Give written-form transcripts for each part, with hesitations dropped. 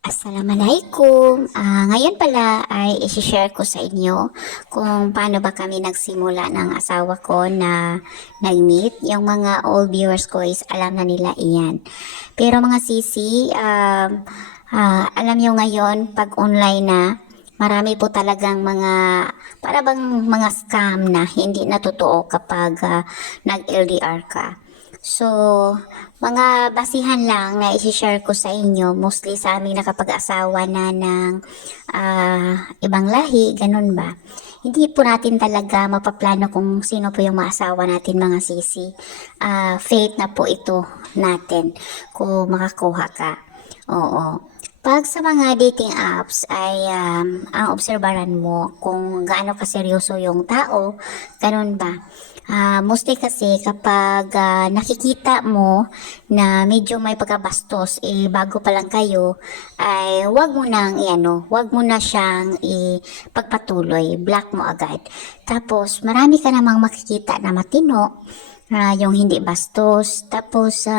Assalamualaikum. Ngayon pala ay isi-share ko sa inyo kung paano ba kami nagsimula ng asawa ko na nag-meet. Yung mga old viewers ko is alam na nila iyan. Pero mga sisi, alam nyo ngayon, pag online na, marami po talagang mga, para bang mga scam na hindi na totoo kapag nag-LDR ka. So, mga basihan lang na isi-share ko sa inyo, mostly sa aming nakapag-asawa na ng ibang lahi, ganun ba? Hindi po natin talaga mapaplano kung sino po yung maasawa natin mga sisi. Fate na po ito natin kung makakuha ka. Oo. Pag sa mga dating apps ay ang obserbaran mo kung gaano kaseryoso yung tao, ganun ba? Mostly kasi kapag nakikita mo na medyo may pagkabastos bago pa lang kayo ay wag mo na siyang ipagpatuloy, block mo agad. Tapos marami ka namang makikita na matino, yung hindi bastos. Tapos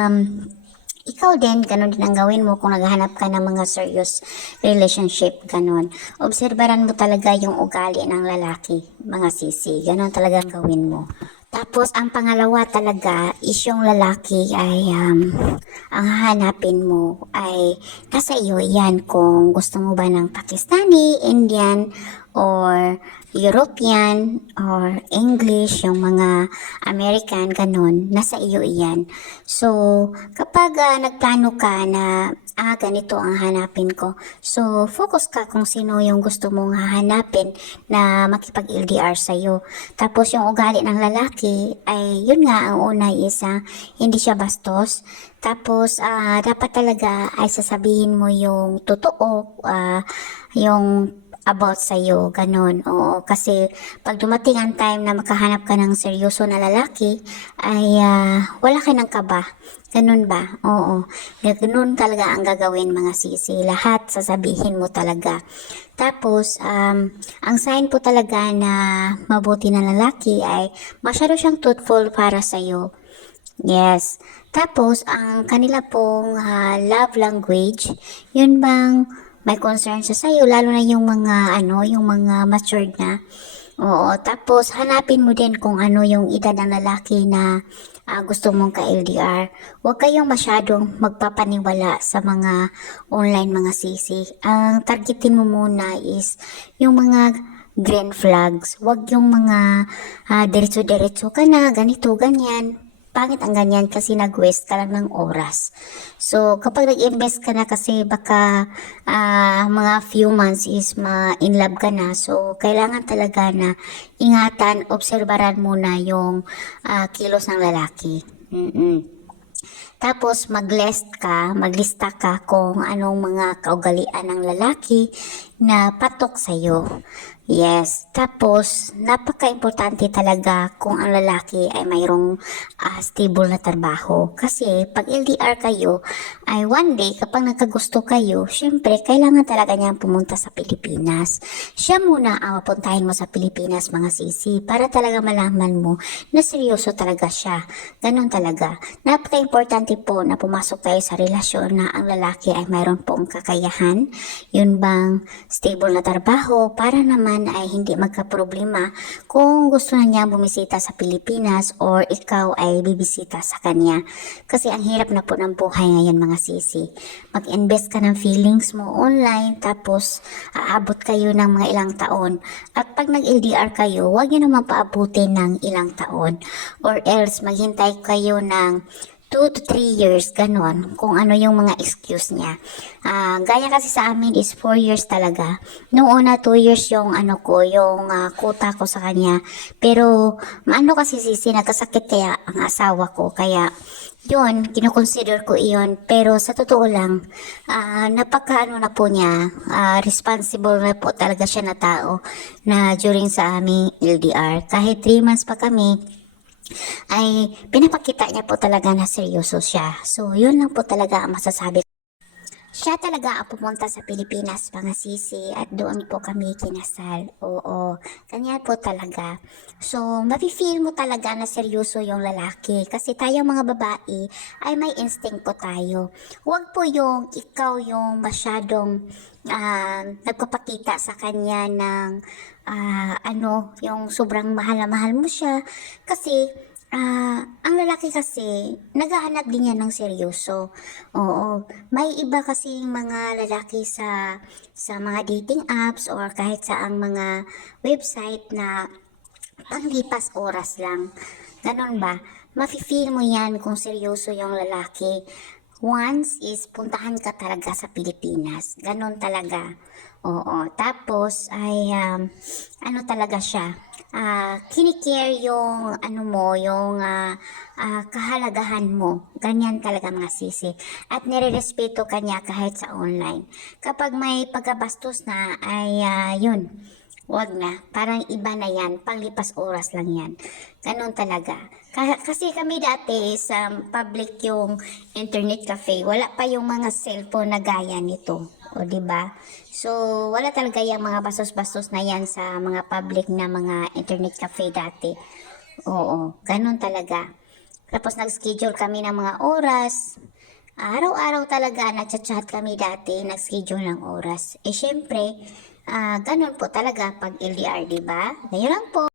ikaw din, ganun din ang gawin mo kung naghahanap ka ng mga serious relationship, ganun. Obserbaran mo talaga yung ugali ng lalaki, mga sisi. Ganun talaga ang gawin mo. Tapos, ang pangalawa talaga is yung lalaki ay, ang hahanapin mo ay nasa iyo yan kung gusto mo ba ng Pakistani, Indian, or European, or English, yung mga American, ganun, nasa iyo iyan. So, kapag nagplano ka na ganito ang hanapin ko. So, focus ka kung sino yung gusto mong hahanapin na makipag-LDR sa'yo. Tapos, yung ugali ng lalaki ay, yun nga, ang una is hindi siya bastos. Tapos, dapat talaga ay sasabihin mo yung totoo, yung about sa'yo, ganun. Oo, kasi pag dumating ang time na makahanap ka ng seryoso na lalaki, ay wala ka ng kaba. Ganun ba? Oo. Ganun talaga ang gagawin mga sisi. Lahat sasabihin mo talaga. Tapos, ang sign po talaga na mabuti na lalaki ay masyado siyang truthful para sa'yo. Yes. Tapos, ang kanila pong love language, yun bang may concern siya sa'yo, lalo na yung mga, yung mga matured na. Oo, tapos hanapin mo din kung ano yung edad ng lalaki na gusto mong ka-LDR. Huwag kayong masyadong magpapaniwala sa mga online mga sisi. Ang targetin mo muna is yung mga green flags. Huwag yung mga diretso-diretso ka na, ganito, ganyan. Pangit ang ganyan kasi nag-waste ka lang ng oras. So, kapag nag-invest ka na kasi baka mga few months is in love ka na. So, kailangan talaga na ingatan, obserbaran muna yung kilos ng lalaki. Tapos maglista ka kung anong mga kaugalian ng lalaki na patok sa'yo. Yes. Tapos, napaka-importante talaga kung ang lalaki ay mayroong stable na trabaho. Kasi, pag LDR kayo, ay one day, kapag nagkagusto kayo, syempre, kailangan talaga niyang pumunta sa Pilipinas. Siya muna ang mapuntahin mo sa Pilipinas, mga sisi, para talaga malaman mo na seryoso talaga siya. Ganon talaga. Napaka-importante po na pumasok kayo sa relasyon na ang lalaki ay mayroon pong kakayahan. Yun bang stable na trabaho para naman ay hindi magka-problema kung gusto na niya bumisita sa Pilipinas or ikaw ay bibisita sa kanya. Kasi ang hirap na po ng buhay ngayon mga sisi. Mag-invest ka ng feelings mo online tapos aabot kayo ng mga ilang taon. At pag nag-LDR kayo, huwag niyo naman paabutin ng ilang taon or else maghintay kayo ng 2 to 3 years, ganon, kung ano yung mga excuse niya. Gaya kasi sa amin is 4 years talaga. Noong una, 2 years yung yung quota ko sa kanya. Pero, kasi sisi, nagkasakit kaya ang asawa ko. Kaya, yun, kinukonsider ko iyon. Pero sa totoo lang, na po niya, responsible na po talaga siya na tao na during sa aming LDR. Kahit 3 months pa kami, ay pinapakita niya po talaga na seryoso siya. So, yun lang po talaga ang masasabi. Siya talaga ang pumunta sa Pilipinas, mga sisi, at doon po kami kinasal. Oo, ganyan po talaga. So, mafe-feel mo talaga na seryoso yung lalaki. Kasi tayong mga babae ay may instinct po tayo. Huwag po yung ikaw yung masyadong nagpapakita sa kanya ng yung sobrang mahal na mahal mo siya. Kasi ang lalaki kasi, naghahanap din yan ng seryoso. Oo. May iba kasing mga lalaki sa mga dating apps or kahit sa ang mga website na panglipas oras lang. Ganon ba? Mafe-feel mo yan kung seryoso yung lalaki. Once is puntahan ka talaga sa Pilipinas. Ganon talaga. Oo. Tapos ay ano talaga siya. Kinikare yung ano mo, yung kahalagahan mo. Ganyan talaga mga sisi. At nirerespeto ka niya kahit sa online. Kapag may pagkabastos na ay yun. Wag na. Parang iba na yan. Panglipas oras lang yan. Ganon talaga. Kasi kami dati sa public yung internet cafe, wala pa yung mga cellphone na gaya nito. O, di ba? So, wala talaga yung mga bastos-bastos na yan sa mga public na mga internet cafe dati. Oo, ganon talaga. Tapos nag-schedule kami ng mga oras. Araw-araw talaga nagchat-chat kami dati, nag-schedule ng oras. Eh syempre, ganun po talaga pag LDR, di ba? Ngayon lang po.